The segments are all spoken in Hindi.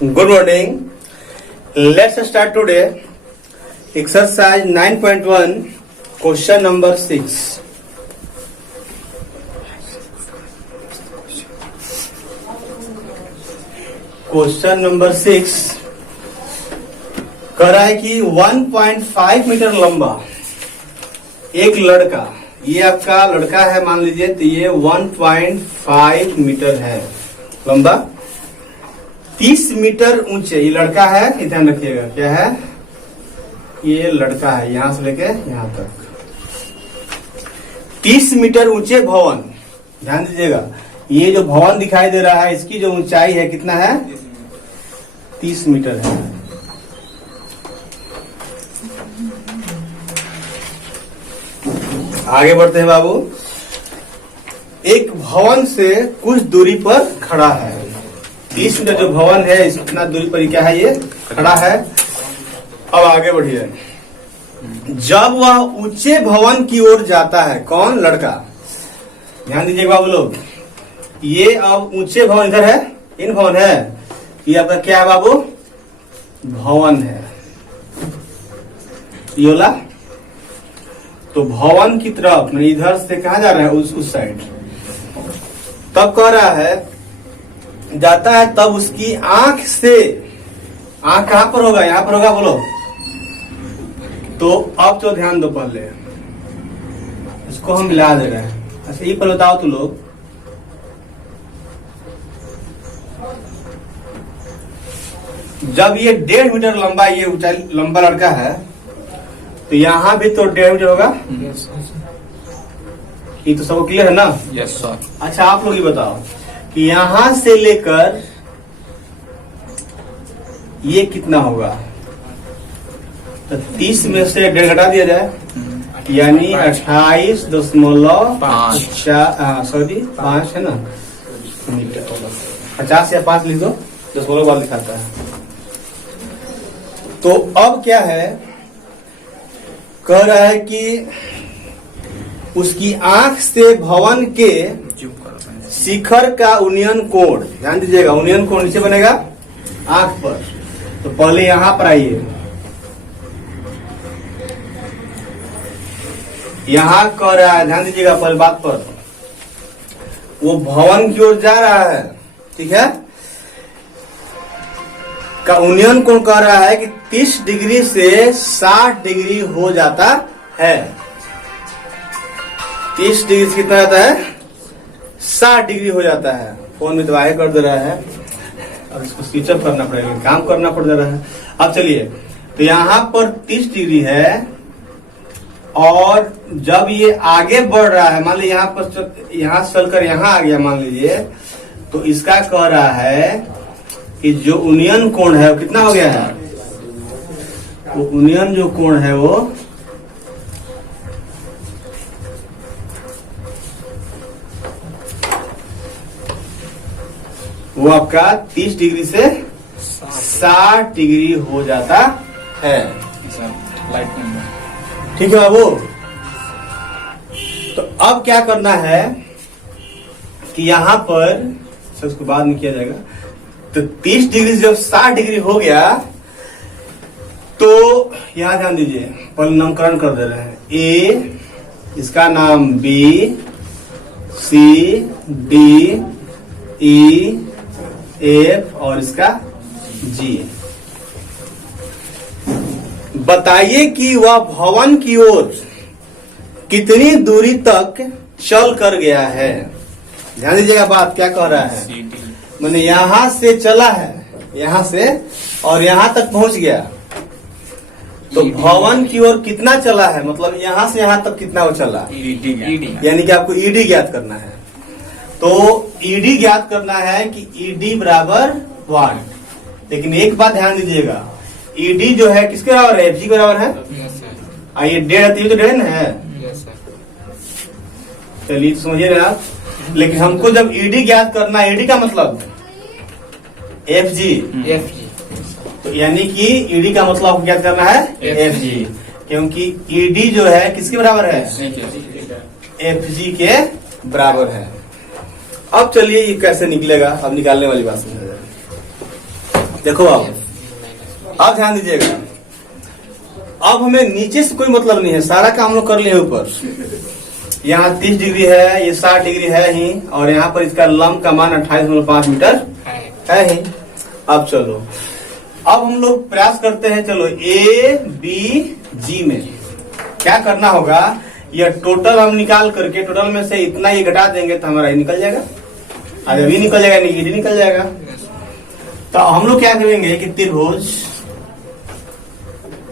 Good morning. Let's start today. Exercise 9.1, question number 6. Question number 6 कह रहा है कि 1.5 मीटर लंबा एक लड़का, ये आपका लड़का है मान लीजिए, तो ये 1.5 मीटर है लंबा, 30 मीटर ऊंचे ये लड़का है। ये ध्यान रखिएगा, क्या है, ये लड़का है, यहां से लेके यहां तक 30 मीटर ऊंचे भवन। ध्यान दीजिएगा, ये जो भवन दिखाई दे रहा है इसकी जो ऊंचाई है कितना है, 30 मीटर है। आगे बढ़ते हैं बाबू। एक भवन से कुछ दूरी पर खड़ा है, 30 मीटर जो भवन है इतना दूरी पर क्या है, ये खड़ा है। अब आगे बढ़िए। जब वह ऊंचे भवन की ओर जाता है, कौन, लड़का। ध्यान दीजिएगा बाबू लोग, ये अब ऊंचे भवन इधर है, इन भवन है, ये आपका क्या है बाबू, भवन है ये वाला। तो भवन की तरफ इधर से कहां जा रहा है, उस साइड। तब कह रहा है जाता है, तब उसकी आंख से, आंख कहां पर होगा, यहां पर होगा, बोलो। तो अब तो ध्यान दो, पहले इसको हम मिला दे रहे हैं। अच्छा ये पर बताओ तो लोग, जब ये 1.5 मीटर लंबा, ये ऊंचाई लंबा लड़का है, तो यहाँ भी तो 1.5 मीटर होगा। ये तो सब क्लियर है ना। Yes sir. अच्छा आप लोग ये बताओ कि यहां से लेकर ये कितना होगा, तो 30 में से 1.5 घटा दिया जाए, यानी 28.5 है ना मीटर। 50 या 5 लिख दो, 10 बार दिखाता है। तो अब क्या है, कह रहा है कि उसकी आंख से भवन के शिखर का उन्नयन कोण, ध्यान दीजिएगा, उन्नयन कोण नीचे बनेगा आंख पर। तो पहले यहां पर आइए, यहां कह रहा है, ध्यान दीजिएगा पहले बात पर, वो भवन की ओर जा रहा है, ठीक है, का उन्नयन कोण कह रहा है कि 30 डिग्री से 60 डिग्री हो जाता है। 30 डिग्री से कितना जाता है, 60 डिग्री हो जाता है। फोन में दवाई कर दे रहा है और इसको स्विच ऑफ करना पड़ेगा, काम करना पड़ रहा है। अब चलिए, तो यहां पर 30 डिग्री है, और जब ये आगे बढ़ रहा है, मान लीजिए यहां पर, यहां से चलकर यहां आ गया मान लीजिए, तो इसका कह रहा है कि जो उन्नयन कोण है वो कितना हो गया है, वो उन्नयन जो कोण है वो आपका 30 डिग्री से 60 डिग्री हो जाता है। ठीक है बाबू। तो अब क्या करना है कि यहां पर, उसको बाद में किया जाएगा, तो 30 डिग्री से जब 60 डिग्री हो गया, तो यहां ध्यान दीजिए, पहले नामकरण कर दे रहे हैं। ए, इसका नाम बी, सी, डी, ई, एफ और इसका जी। बताइए कि वह भवन की ओर कितनी दूरी तक चल कर गया है। ध्यान दीजिएगा बात, क्या कह रहा है, मैंने यहां से चला है, यहां से और यहां तक पहुंच गया, तो भवन की ओर कितना चला है, मतलब यहां से यहां तक कितना वो चला, यानी कि आपको ईडी ज्ञात करना है। तो ईडी ज्ञात करना है कि ईडी बराबर 1। लेकिन एक बात ध्यान दीजिएगा, ईडी जो है किसके बराबर है, एफजी के बराबर है। ये 1.5 तो 1.5 है, चलिए तो समझिए ना आप। लेकिन हमको जब ईडी ज्ञात करना है, ईडी का मतलब एफजी, तो यानी कि ईडी का मतलब आपको ज्ञात करना है एफजी, क्योंकि ईडी जो है किसके बराबर है, एफजी के बराबर है। अब चलिए ये कैसे निकलेगा, अब निकालने वाली बात समझा जाए। देखो अब ध्यान दीजिएगा, अब हमें नीचे से कोई मतलब नहीं है, सारा काम हम लोग कर लिए ऊपर। यहाँ 30 डिग्री है, ये 60 डिग्री है ही, और यहाँ पर इसका लंब का मान 28.5 मीटर है ही। अब चलो, अब हम लोग प्रयास करते हैं, चलो ए बी जी में क्या करना होगा, यह टोटल हम निकाल करके टोटल में से इतना ये घटा देंगे तो हमारा ये निकल जाएगा, अगर ये निकल जाएगा नहीं ये निकल जाएगा। तो हम लोग क्या करेंगे कि त्रिभुज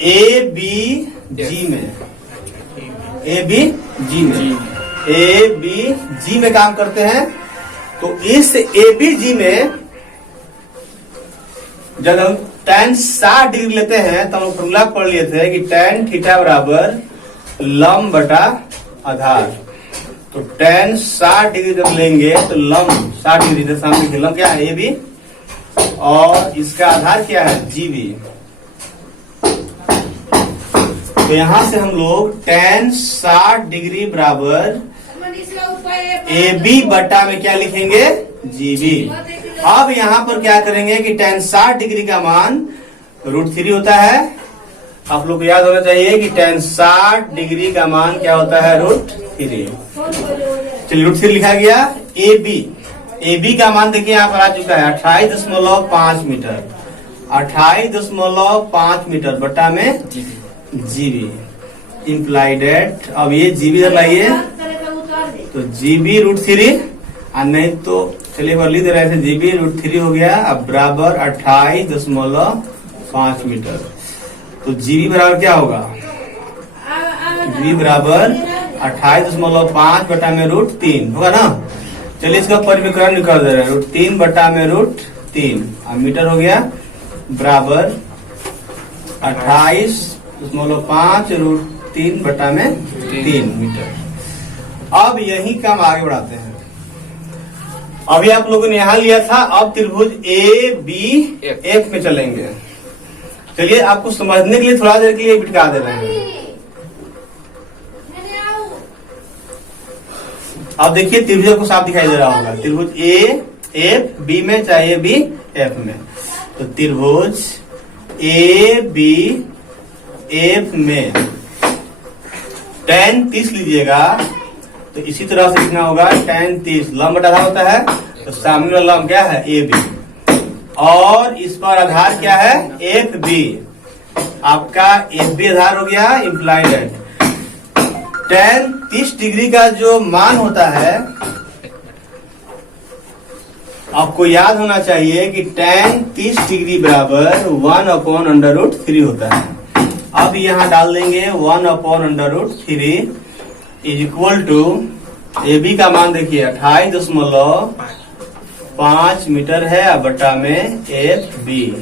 ए बी जी में, ए बी जी में, ए बी जी में काम करते हैं। तो इस ए बी जी में जब हम tan 60 डिग्री लेते हैं तो हम फॉर्मूला पढ़ लिए थे कि tan थीटा बराबर लंब बटा आधार। तो tan 60 डिग्री जब लेंगे तो लंब 60 डिग्री सामने लंब क्या है ए बी, और इसका आधार क्या है जी बी। तो यहां से हम लोग tan 60 डिग्री बराबर ए बी बटा में क्या लिखेंगे जी बी। अब यहाँ पर क्या करेंगे कि tan 60 डिग्री का मान √3 होता है। आप लोग को याद होना चाहिए कि tan 60 डिग्री का मान क्या होता है √3। चलिए √3 लिखा गया। ए बी का मान देखिए यहाँ पर आ चुका है 28.5 मीटर, 28.5 मीटर बटा में जीबी इम्प्लाइड एट। अब ये जीबी जब लाइए तो जीबी √3, और नहीं तो चलिए बार लिख दे रहे थे जीबी √3 हो गया। अब बराबर 28.5 मीटर। तो जीबी बराबर क्या होगा, जीबी बराबर 28.5 बटा में √3 होगा ना। चलिए इसका परिमीकरण निकाल दे रहे हैं, √3 बटा में √3, अब मीटर हो गया बराबर 28.5 √3 बटा में 3 मीटर। अब यही काम आगे बढ़ाते हैं। अभी आप लोगों ने यहाँ लिया था, अब त्रिभुज ए बी एफ में चलेंगे। चलिए आपको समझने के लिए थोड़ा देर के लिए बिठा दे रहे हैं। अब देखिए त्रिभुज को साफ दिखाई दे रहा होगा, त्रिभुज ए एफ बी में चाहे बी एफ में। तो त्रिभुज ए बी एफ में tan 30 लीजिएगा तो इसी तरह से लिखना होगा tan 30 लंब बटा आधार होता है। तो सामने वाला लंब क्या है ए बी, और इस पर आधार क्या है एफ बी। आपका एफ बी आधार हो गया इम्प्लाइड एट। tan 30 डिग्री का जो मान होता है आपको याद होना चाहिए कि tan 30 डिग्री बराबर 1/√3 होता है। अब यहाँ डाल देंगे 1/√3 is equal to A B का मान देखिए 28.5 मीटर है, बटा में एफ बी।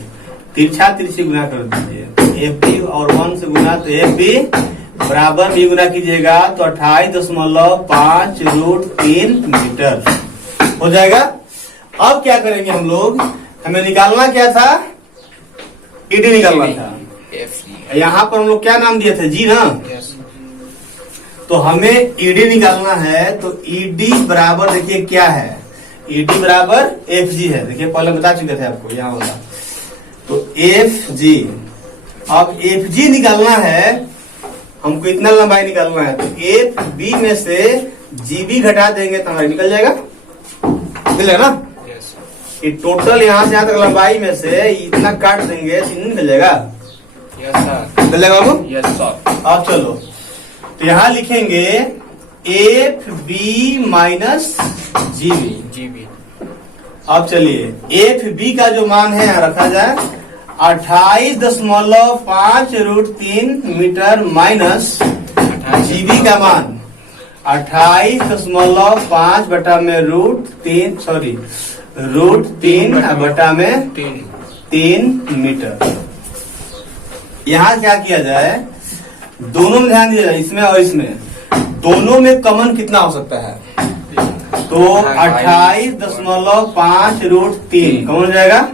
तिरछा तिरछी गुना कर दीजिए, एफ बी और 1 से गुना तो एफ बी बराबर भी गुना कीजिएगा तो 28.5 √3 मीटर हो जाएगा। अब क्या करेंगे हम लोग, हमें निकालना क्या था, ईडी निकालना था। यहाँ पर हम लोग क्या नाम दिए थे जी ना, तो हमें ईडी निकालना है। तो ईडी बराबर देखिए क्या है, ईडी बराबर एफ जी है। देखिए पहले बता चुके थे आपको, यहाँ होगा तो एफ जी। अब एफ जी निकालना है, हमको इतना लंबाई निकालना है। तो एफ बी में से जीबी घटा देंगे तो हमारा निकल जाएगा, निकलेगा ना। कि टोटल यहाँ से यहाँ तक लंबाई में से इतना काट देंगे तो निकल जाएगा, निकल जाएगा बाबू। अब चलो तो यहाँ लिखेंगे एफ बी माइनस जीबी। अब चलिए एफ बी का जो मान है यहाँ रखा जाए 28.5 √3 मीटर माइनस जीबी का मान 28.5 बटा में √3 बटा में 3 मीटर। यहाँ क्या किया जाए, दोनों में ध्यान दिया जाए, इसमें और इसमें दोनों में कॉमन कितना हो सकता है। तो 28.5 √3 कॉमन हो जाएगा,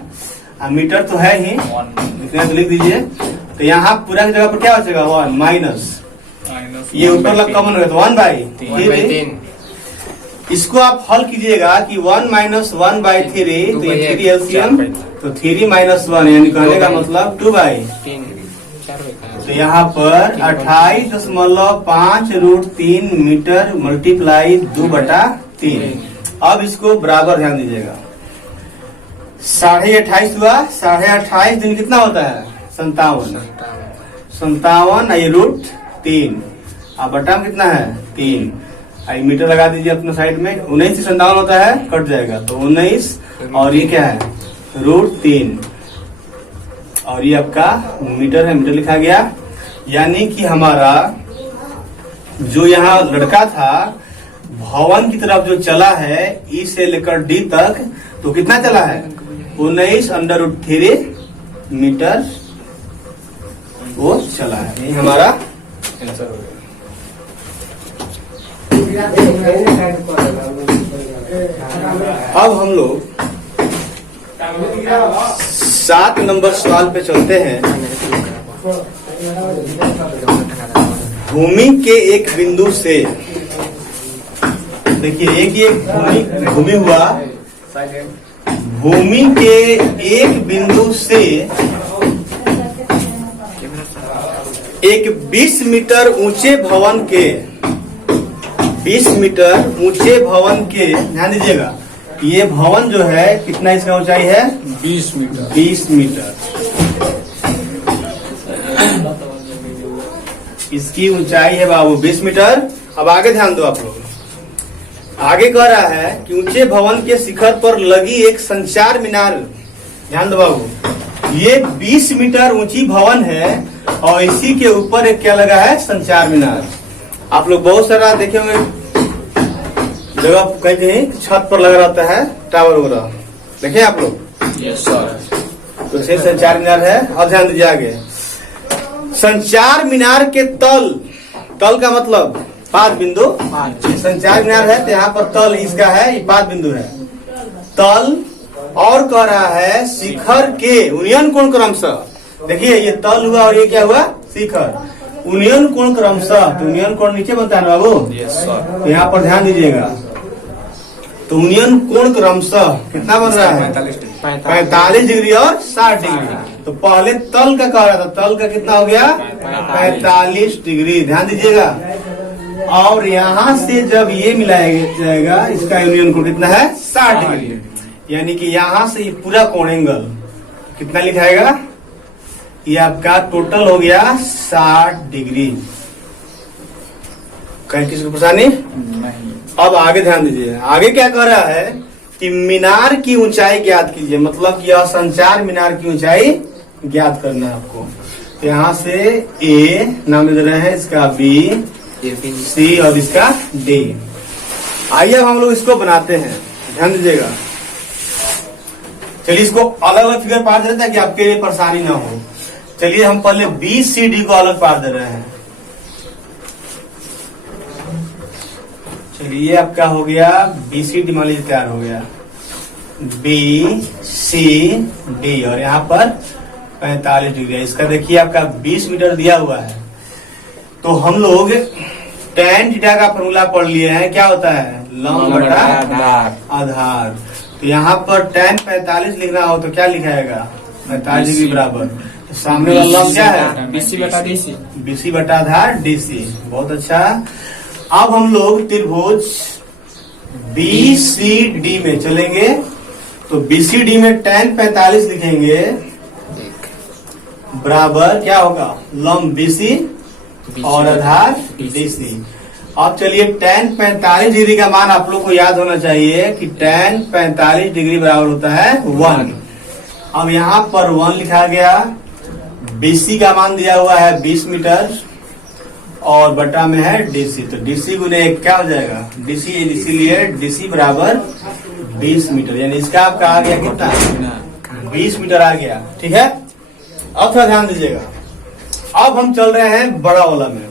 मीटर तो है ही, इतना तो लिख दीजिए। तो यहाँ पूरा की जगह पर क्या बचेगा 1 माइनस ये ऊपर लग कॉमन हो गया तो 1/3। इसको आप हल कीजिएगा कि 1 - 1/3 तो ये 3 एलसीएम तो 3 - 1 यानी कहने का मतलब 2/3 तो यहाँ पर 28.5√3 मीटर मल्टीप्लाई 2/3। अब इसको बराबर ध्यान दीजिएगा 28.5 हुआ 28.5 दिन कितना होता है 57 ये √3 अब बटा में कितना है 3 आई मीटर लगा दीजिए अपने साइड में 19 से 57 होता है कट जाएगा तो 19 और ये क्या है √3 और ये आपका मीटर है मीटर लिखा गया यानी कि हमारा जो यहाँ लड़का था भवन की तरफ जो चला है ई से लेकर डी तक तो कितना चला है 19√3 मीटर वो चला है यही हमारा आंसर हो गया। अब हम लोग 7 नंबर सवाल पे चलते हैं। भूमि के एक बिंदु से देखिए एक भूमि हुआ भूमि के एक बिंदु से एक 20 मीटर ऊंचे भवन के 20 मीटर ऊंचे भवन के ध्यान दीजिएगा ये भवन जो है कितना इसका ऊंचाई है 20 मीटर 20 मीटर इसकी ऊंचाई है बाबू 20 मीटर। अब आगे ध्यान दो आप लोग आगे कह रहा है कि ऊंचे भवन के शिखर पर लगी एक संचार मीनार ध्यान दो बाबू ये 20 मीटर ऊंची भवन है और इसी के ऊपर एक क्या लगा है संचार मीनार। आप लोग बहुत सारा देखे होंगे जगह कहीं छत पर लगा रहता है टावर वगैरह देखे आप लोग यस सर तो इसे संचार मीनार है। अब ध्यान दीजिए आगे संचार मीनार के तल का मतलब 5 बिंदु संचार मीनार है तो यहाँ पर तल इसका है ये 5 बिंदु है तल और कह रहा है शिखर के उन्नयन कोण क्रमशः देखिए ये तल हुआ और ये क्या हुआ शिखर उन्नयन कोण क्रमशः तो उन्नयन कोण नीचे बनता है ना बाबू यस सर तो यहाँ पर ध्यान दीजिएगा तो उन्नयन कोण क्रमशः कितना बन रहा है 45 डिग्री और 60 डिग्री तो पहले तल का कह रहा था तल का कितना हो गया 45 डिग्री ध्यान दीजिएगा और यहाँ से जब ये मिलाया जाएगा इसका यूनियन कोण कितना है 60 डिग्री यानी कि यहाँ से ये पूरा कोण एंगल कितना लिखाएगा ये आपका टोटल हो गया 60 डिग्री। कहीं किसी को परेशानी नहीं अब आगे ध्यान दीजिए आगे क्या कह रहा है कि मीनार की ऊंचाई ज्ञात कीजिए मतलब कि यह संचार मीनार की ऊंचाई ज्ञात करना है आपको तो यहाँ से ए नाम दे रहे हैं इसका बी सी और इसका डी। आइए अब हम लोग इसको बनाते हैं ध्यान दीजिएगा चलिए इसको अलग अलग फिगर पार दे रहे ताकि आपके लिए परेशानी ना हो। चलिए हम पहले बी सी डी को अलग पार दे रहे हैं चलिए आपका हो गया बी सी डी मान लीजिए तैयार हो गया बी सी डी और यहाँ पर 45 डिग्री है इसका देखिए आपका 20 मीटर दिया हुआ है तो हम लोग tan थीटा का फॉर्मूला पढ़ लिए हैं क्या होता है लंब बटा आधार तो यहाँ पर tan 45 लिखना हो तो क्या लिखाएगा 45 डिग्री बराबर तो सामने वाला लंब क्या है BC बटा आधार DC बहुत अच्छा। अब हम लोग त्रिभुज BCD में चलेंगे तो BCD में tan 45 लिखेंगे बराबर क्या होगा लंब BC और आधार DC। अब चलिए tan 45 डिग्री का मान आप लोग को याद होना चाहिए कि tan 45 डिग्री बराबर होता है 1। अब यहाँ पर 1 लिखा गया BC का मान दिया हुआ है 20 मीटर और बटा में है DC तो DC गुने 1 क्या हो जाएगा DC इसीलिए DC बराबर 20 मीटर यानी इसका आपका आ गया कितना 20 मीटर आ गया ठीक है। अब थोड़ा ध्यान दीजिएगा अब हम चल रहे हैं बड़ा वाला में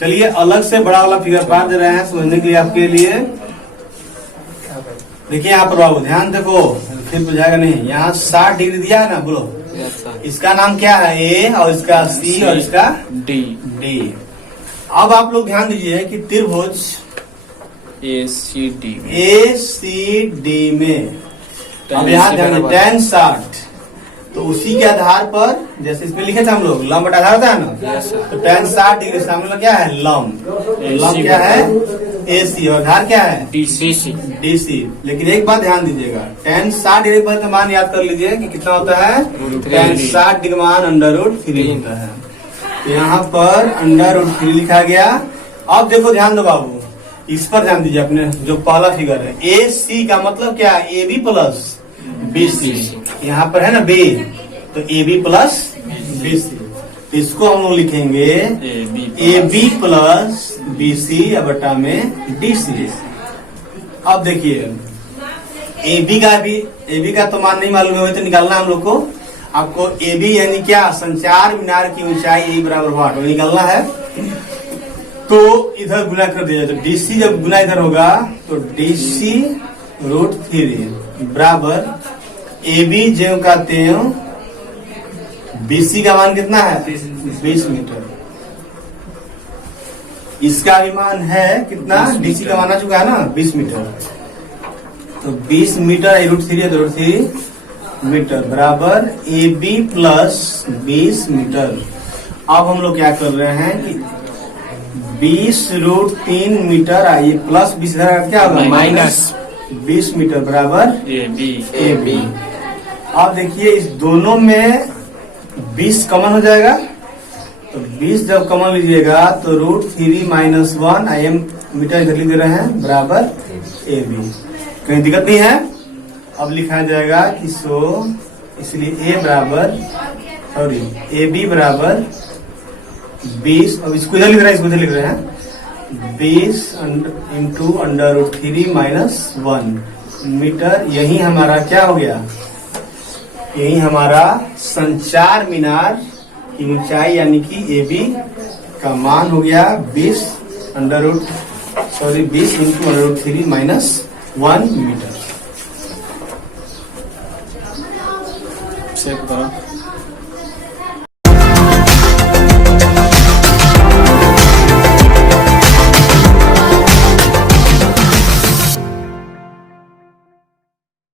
चलिए अलग से बड़ा वाला फिगर पार दे रहे हैं समझने के लिए आपके लिए देखिए यहाँ पर बाबू ध्यान देखो फिर बुझाएगा नहीं यहाँ 60 डिग्री दिया है ना बोलो इसका नाम क्या है A और इसका C और इसका D। अब आप लोग ध्यान दीजिए कि त्रिभुज ACD में ACD में। अब यहाँ ध्यान दें, tan 60 तो उसी के आधार पर, जैसे इसमें लिखे थे हम लोग, लंब बटा आधार होता है ना, Yes, sir. तो tan 60 डिग्री से मतलब क्या है, लंब। लंब क्या है, AC, और आधार क्या है, DC DC। लेकिन एक बात ध्यान दीजिएगा, tan 60 डिग्री पर का मान याद कर लीजिए कि कितना होता है, tan 60 डिग्री मान √3 होता है। तो यहाँ पर √3 लिखा गया। अब देखो, ध्यान दो बाबू, इस पर ध्यान दीजिए, अपने जो पहला फिगर है, AC का मतलब क्या है, AB प्लस BC। यहाँ पर है ना B, तो AB प्लस BC। इसको हम लोग लिखेंगे AB प्लस BC बटा में DC। अब देखिए, AB का तो मान नहीं मालूम है, तो निकालना हम लोग को। आपको AB यानी क्या, संचार मीनार की ऊंचाई A बराबर वाट निकालना है। तो इधर गुना कर दिया, तो DC जब गुना इधर होगा तो DC √3 बराबर AB ज्यों का त्यों BC का मान कितना है, 20 मीटर। इसका भी मान है कितना, DC का मान आ चुका है ना 20 मीटर। तो 20 मीटर √3 है, तो √3 मीटर बराबर AB प्लस 20 मीटर। अब हम लोग क्या कर रहे हैं कि 20√3 मीटर आइए प्लस 20 क्या होगा, माइनस 20 मीटर बराबर AB। अब देखिए, इस दोनों में 20 कॉमन हो जाएगा, तो 20 जब कॉमन लीजिएगा तो √3 माइनस 1 IM मीटर इधर लिख दे रहे हैं बराबर AB। कहीं दिक्कत नहीं है। अब लिखा जाएगा कि इसलिए AB बराबर 20। अब इसको इधर लिख रहे हैं, इसको इधर लिख रहे हैं, 20 इंटू √3 माइनस 1 मीटर। यही हमारा क्या हो गया, यही हमारा संचार मीनार की ऊंचाई यानी कि AB का मान हो गया 20 इंटू √3 माइनस 1 मीटर। चेक करो।